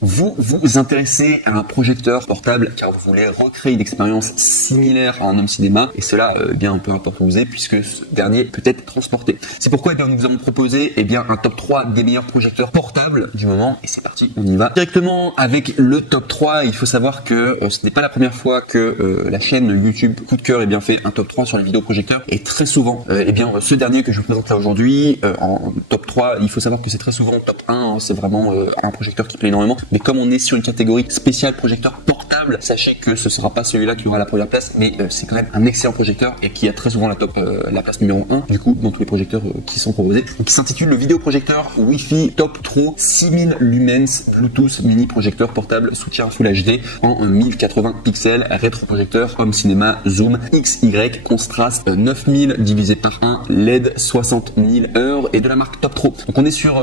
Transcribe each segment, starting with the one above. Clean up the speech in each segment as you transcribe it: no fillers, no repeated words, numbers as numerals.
Vous vous intéressez à un projecteur portable car vous voulez recréer une expérience similaire à un home cinéma et cela bien peu importe où vous êtes puisque ce dernier peut être transporté. C'est pourquoi nous vous avons proposé un top 3 des meilleurs projecteurs portables du moment et c'est parti, on y va. Directement avec le top 3, il faut savoir que ce n'est pas la première fois que la chaîne YouTube Coup de Cœur fait un top 3 sur les vidéoprojecteurs et très souvent ce dernier que je vous présente là aujourd'hui en top 3, il faut savoir que c'est très souvent top 1, c'est vraiment un projecteur qui plaît énormément. Mais comme on est sur une catégorie spéciale projecteur portable, sachez que ce sera pas celui-là qui aura la première place, mais c'est quand même un excellent projecteur et qui a très souvent la place numéro 1 du coup dans tous les projecteurs qui sont proposés. Donc, qui s'intitule le vidéoprojecteur Wi-Fi Top Tro 6000 lumens Bluetooth mini projecteur portable soutien Full HD en 1080 pixels, rétroprojecteur home cinéma zoom XY contraste 9000 divisé par 1 LED 60 000 heures et de la marque Top Tro. Donc on est sur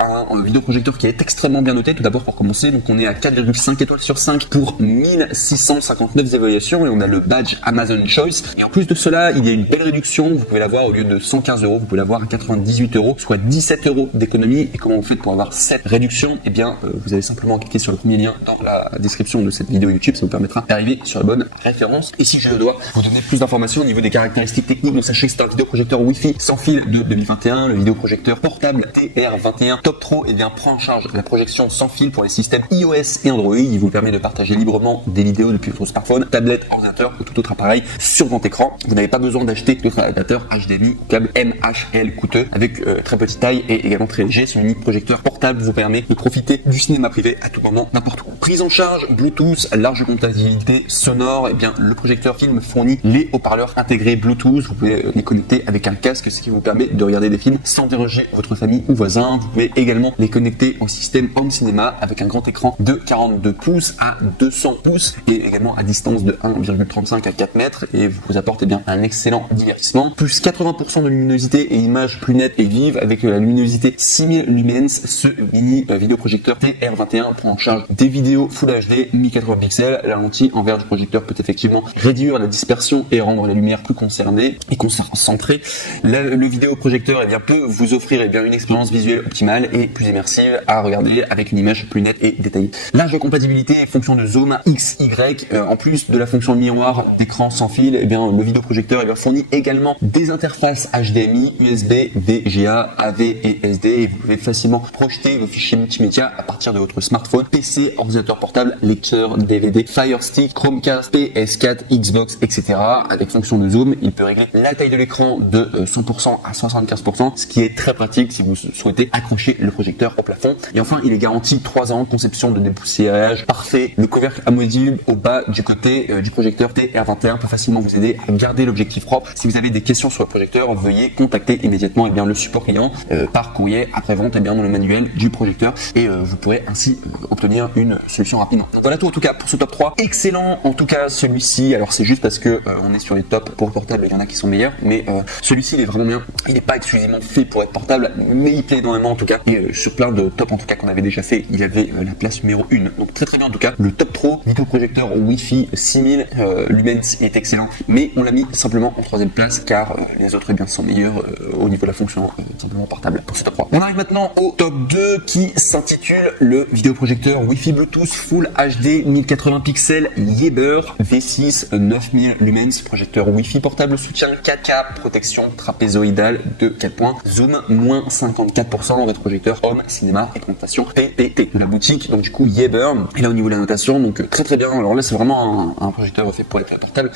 un vidéoprojecteur qui est extrêmement bien noté. Tout d'abord pour commencer, donc on est à 4,5 étoiles sur 5 pour 1659 évaluations et on a le badge Amazon Choice. Et en plus de cela, il y a une belle réduction. Vous pouvez l'avoir au lieu de 115 euros, vous pouvez l'avoir à 98 euros, soit 17 euros d'économie. Et comment vous faites pour avoir cette réduction? Vous avez simplement cliqué sur le premier lien dans la description de cette vidéo YouTube. Ça vous permettra d'arriver sur la bonne référence. Et si je dois vous donner plus d'informations au niveau des caractéristiques techniques, donc sachez que c'est un vidéoprojecteur Wi-Fi sans fil de 2021. Le vidéoprojecteur portable TR21 Top Tro prend en charge la projection sans fil pour les systèmes iOS et Android. Il vous permet de partager librement des vidéos depuis votre smartphone, tablette, ordinateur ou tout autre appareil sur grand écran. Vous n'avez pas besoin d'acheter d'autres adaptateurs HDMI ou câble MHL coûteux avec très petite taille et également très léger. Ce unique projecteur portable vous permet de profiter du cinéma privé à tout moment, n'importe où. Prise en charge Bluetooth, large compatibilité sonore. Le projecteur film fournit les haut-parleurs intégrés Bluetooth. Vous pouvez les connecter avec un casque, ce qui vous permet de regarder des films sans déranger votre famille ou voisins. Vous pouvez également les connecté au système home cinéma avec un grand écran de 42 pouces à 200 pouces et également à distance de 1,35 à 4 mètres et vous apporte un excellent divertissement. Plus 80% de luminosité et images plus nettes et vives avec la luminosité 6000 lumens. Ce mini vidéoprojecteur TR21 prend en charge des vidéos Full HD 1080 pixels. La lentille envers du projecteur peut effectivement réduire la dispersion et rendre la lumière plus concernée et concentrée. Le vidéoprojecteur peut vous offrir une expérience visuelle optimale et plus immersive à regarder avec une image plus nette et détaillée. Large compatibilité et fonction de zoom XY. En plus de la fonction de miroir d'écran sans fil, le vidéoprojecteur fournit également des interfaces HDMI, USB, VGA, AV et SD et vous pouvez facilement projeter vos fichiers multimédia à partir de votre smartphone, PC, ordinateur portable, lecteur, DVD, Fire Stick, Chromecast, PS4, Xbox, etc. Avec fonction de zoom, il peut régler la taille de l'écran de 100% à 75%, ce qui est très pratique si vous souhaitez accrocher le projecteur au plafond. Et enfin, il est garanti 3 ans, conception de dépoussiérage parfait. Le couvercle amovible au bas du côté du projecteur TR21 peut facilement vous aider à garder l'objectif propre. Si vous avez des questions sur le projecteur, veuillez contacter immédiatement le support client par courrier après-vente dans le manuel du projecteur et vous pourrez ainsi obtenir une solution rapidement. Donc voilà tout en tout cas pour ce top 3. Excellent en tout cas celui-ci. Alors c'est juste parce que on est sur les tops pour portable, il y en a qui sont meilleurs, mais celui-ci il est vraiment bien. Il n'est pas exclusivement fait pour être portable, mais il plaît énormément en tout cas. Et sur plein de tops en tout cas qu'on avait déjà fait, il avait la place numéro 1. Donc très bien en tout cas. Le top Pro vidéoprojecteur Wi-Fi 6000 lumens est excellent, mais on l'a mis simplement en 3ème place car les autres sont meilleurs au niveau de la fonction simplement portable pour ce top 3. On arrive maintenant au top 2 qui s'intitule le vidéoprojecteur Wi-Fi Bluetooth Full HD 1080 pixels Yeber V6 9000 lumens, projecteur Wi-Fi portable soutien 4K, protection trapézoïdale de 4 points, zoom moins 54%, rétroprojecteur home cinéma et présentation PPT de la boutique, donc du coup Yeber. Et là au niveau de la notation, donc très bien. Alors là c'est vraiment un projecteur fait pour être portable.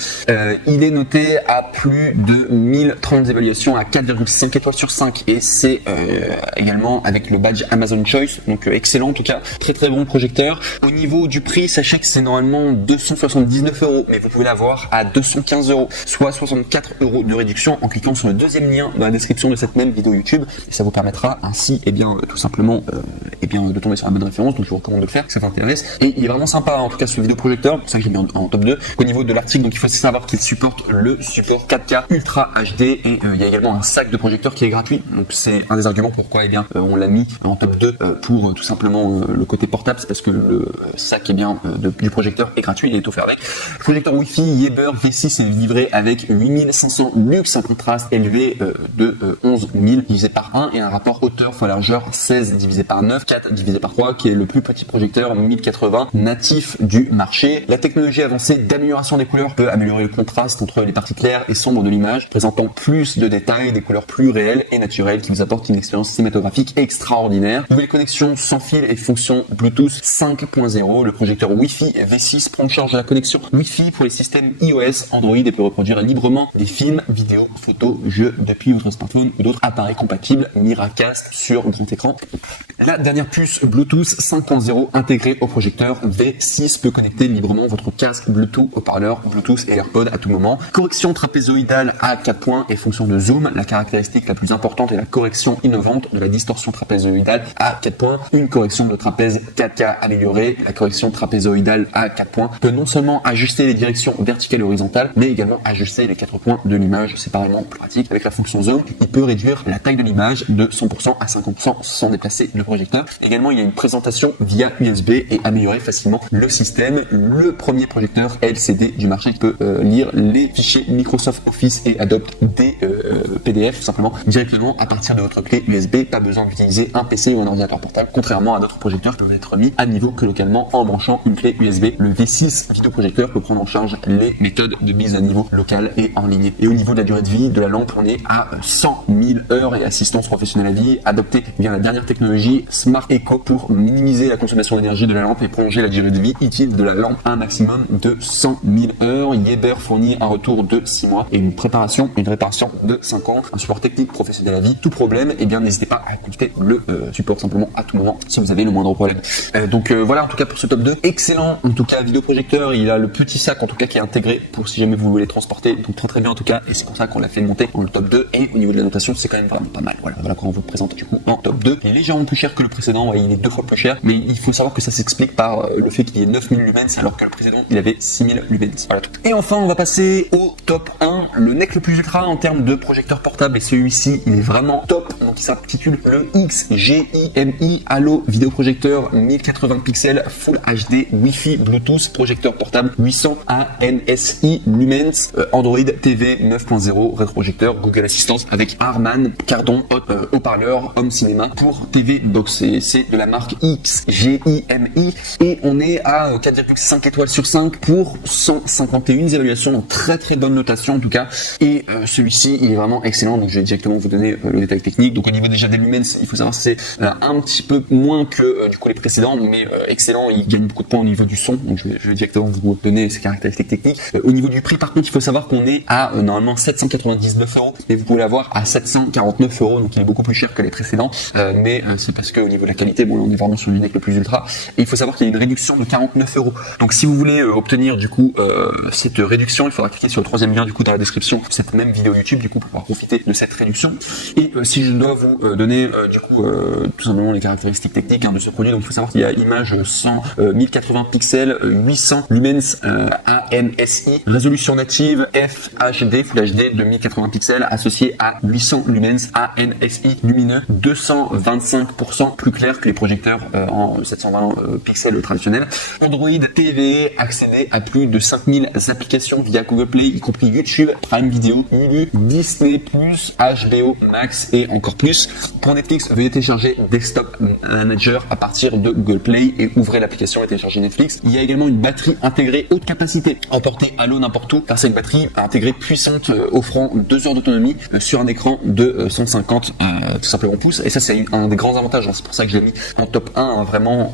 Il est noté à plus de 1030 évaluations à 4,5 étoiles sur 5 et c'est également avec le badge Amazon Choice, donc excellent en tout cas, très bon projecteur. Au niveau du prix, sachez que c'est normalement 279 euros, mais vous pouvez l'avoir à 215 euros, soit 64 euros de réduction en cliquant sur le 2e lien dans la description de cette même vidéo YouTube et ça vous permettra ainsi tout simplement de tomber sur la bonne référence. Donc je vous recommande de le faire si ça t'intéresse et il est vraiment sympa en tout cas. cas ce vidéoprojecteur, c'est ça que j'ai mis en top 2. Au niveau de l'article, donc il faut savoir qu'il supporte le support 4K Ultra HD et il y a également un sac de projecteur qui est gratuit. Donc c'est un des arguments pourquoi on l'a mis en top 2 pour tout simplement le côté portable, c'est parce que le sac du projecteur est gratuit, il est offert avec. Le projecteur Wi-Fi Yeber V6 est livré avec 8500 lux, un contraste élevé de 11 000 divisé par 1 et un rapport hauteur fois largeur 16 divisé par 9, 4 divisé par 3 qui est le plus petit projecteur 1080 natif du marché. La technologie avancée d'amélioration des couleurs peut améliorer le contraste entre les parties claires et sombres de l'image, présentant plus de détails, des couleurs plus réelles et naturelles qui vous apportent une expérience cinématographique extraordinaire. Nouvelle connexion sans fil et fonction Bluetooth 5.0. Le projecteur Wi-Fi V6 prend en charge la connexion Wi-Fi pour les systèmes iOS, Android et peut reproduire librement des films, vidéos, photos, jeux depuis votre smartphone ou d'autres appareils compatibles Miracast sur grand écran. La dernière puce Bluetooth 5.0 intégrée au projecteur V6 peut connecter librement votre casque Bluetooth, haut-parleur Bluetooth et AirPod à tout moment. Correction trapézoïdale à 4 points et fonction de zoom. La caractéristique la plus importante est la correction innovante de la distorsion trapézoïdale à 4 points. Une correction de trapèze 4K améliorée. La correction trapézoïdale à 4 points peut non seulement ajuster les directions verticales et horizontales, mais également ajuster les 4 points de l'image séparément. Plus pratique. Avec la fonction zoom, il peut réduire la taille de l'image de 100% à 50% sans déplacer le projecteur. Également, il y a une présentation via USB et améliorer facilement le système. Le premier projecteur LCD du marché qui peut lire les fichiers Microsoft Office et adopte des PDF tout simplement directement à partir de votre clé USB. Pas besoin d'utiliser un PC ou un ordinateur portable, contrairement à d'autres projecteurs qui peuvent être mis à niveau que localement en branchant une clé USB. Le V6 vidéoprojecteur peut prendre en charge les méthodes de mise à niveau locale et en ligne. Et au niveau de la durée de vie de la lampe, on est à 100 000 heures et assistance professionnelle à vie adoptée via la dernière technologie Smart Eco pour minimiser la consommation d'énergie de la lampe et prolonger la durée de vie utile de la lampe à un maximum de 100 000 heures. Yeber fournit un retour de 6 mois et une réparation de 5 ans. Un support technique professionnel à vie. Tout problème, eh bien n'hésitez pas à consulter le support simplement à tout moment si vous avez le moindre problème. Voilà en tout cas pour ce top 2. Excellent en tout cas vidéoprojecteur. Il a le petit sac en tout cas qui est intégré pour si jamais vous voulez transporter. Donc très bien en tout cas et c'est pour ça qu'on l'a fait monter dans le top 2 et au niveau de la notation c'est quand même vraiment pas mal. Voilà quand on vous le présente du coup en top 2. Il est légèrement plus cher que le précédent, il est 2 fois plus cher, mais il faut savoir que ça s'explique par le fait qu'il y ait 9000 lumens alors que le précédent il avait 6000 lumens. Voilà tout. Et enfin on va passer au top 1, le NEC le plus ultra en termes de projecteur portable et celui-ci il est vraiment top. Donc il s'intitule le XGIMI Halo vidéoprojecteur 1080 pixels Full HD Wi-Fi Bluetooth projecteur portable 800 ANSI lumens Android TV 9.0 rétroprojecteur Google Assistance avec Harman Kardon haut-parleur Home Cinéma pour TV Box et c'est de la marque XGIMI et on est à 4,5 étoiles sur 5 pour 151 évaluations, donc très bonne notation en tout cas et celui-ci il est vraiment excellent donc je vais directement vous donner le détail technique. Donc au niveau déjà des lumens il faut savoir que c'est un petit peu moins que du coup les précédents mais excellent, il gagne beaucoup de points au niveau du son donc je vais directement vous donner ses caractéristiques techniques. Au niveau du prix par contre il faut savoir qu'on est à normalement 799 € mais vous pouvez l'avoir à 749 € donc il est beaucoup plus cher que les précédents mais c'est parce que au niveau de la qualité on est vraiment sur le NEC le plus ultra et il faut savoir qu'il y a une réduction de 49 €. Donc si vous voulez obtenir du coup cette réduction il faudra cliquer sur le troisième lien du coup dans la description de cette même vidéo YouTube du coup pour pouvoir profiter de cette réduction. Et si je dois vous donner du coup tout simplement les caractéristiques techniques de ce produit, donc il faut savoir qu'il y a image 100 1080 pixels 800 lumens ANSI, résolution native FHD Full HD de 1080 pixels associé à 800 lumens ANSI lumineux 225% plus clair que les projecteurs en 720 pixels traditionnels. Android TV, accéder à plus de 5000 applications via Google Play, y compris YouTube, Prime Video, Hulu, Disney+, HBO Max et encore plus. Pour Netflix, veuillez télécharger Desktop Manager à partir de Google Play et ouvrez l'application et téléchargez Netflix. Il y a également une batterie intégrée haute capacité, emportée à l'eau n'importe où, car c'est une batterie intégrée puissante offrant 2 heures d'autonomie sur un écran de 150 tout simplement pouces. Et ça c'est un des grands avantages, c'est pour ça que je l'ai mis en top 1 vraiment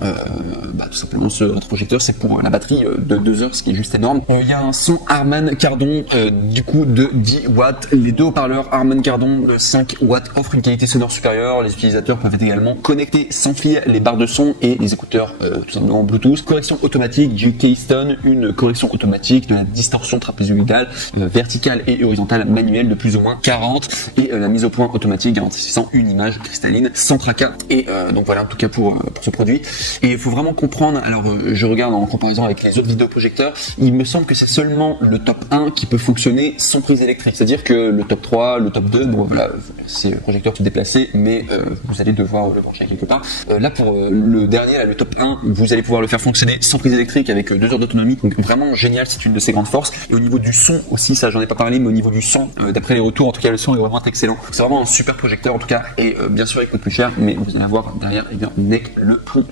tout simplement ce rétroprojecteur, c'est pour la batterie de 2 heures, ce qui est juste énorme. Il y a un son Harman Kardon du coup de 10 watts. Les deux haut-parleurs Harman Kardon de 5 watts offrent une qualité qualité sonore supérieure, les utilisateurs peuvent également connecter sans fil les barres de son et les écouteurs tout simplement Bluetooth. Correction automatique du Keystone, une correction automatique de la distorsion trapézoïdale, verticale et horizontale manuelle de plus ou moins 40 et la mise au point automatique garantissant une image cristalline sans tracas. Et donc voilà en tout cas pour ce produit. Et il faut vraiment comprendre, alors je regarde en comparaison avec les autres vidéoprojecteurs, il me semble que c'est seulement le top 1 qui peut fonctionner sans prise électrique. C'est-à-dire que le top 3, le top 2, bon voilà, c'est le projecteur tout déplacé, mais vous allez devoir le brancher quelque part. Là pour le dernier, là, le top 1, vous allez pouvoir le faire fonctionner sans prise électrique avec 2 heures d'autonomie. Donc vraiment génial, c'est une de ses grandes forces. Et au niveau du son aussi, ça j'en ai pas parlé, mais au niveau du son, d'après les retours, en tout cas le son est vraiment excellent. C'est vraiment un super projecteur en tout cas, et bien sûr il coûte plus cher, mais vous allez avoir derrière, eh bien, NEC le plus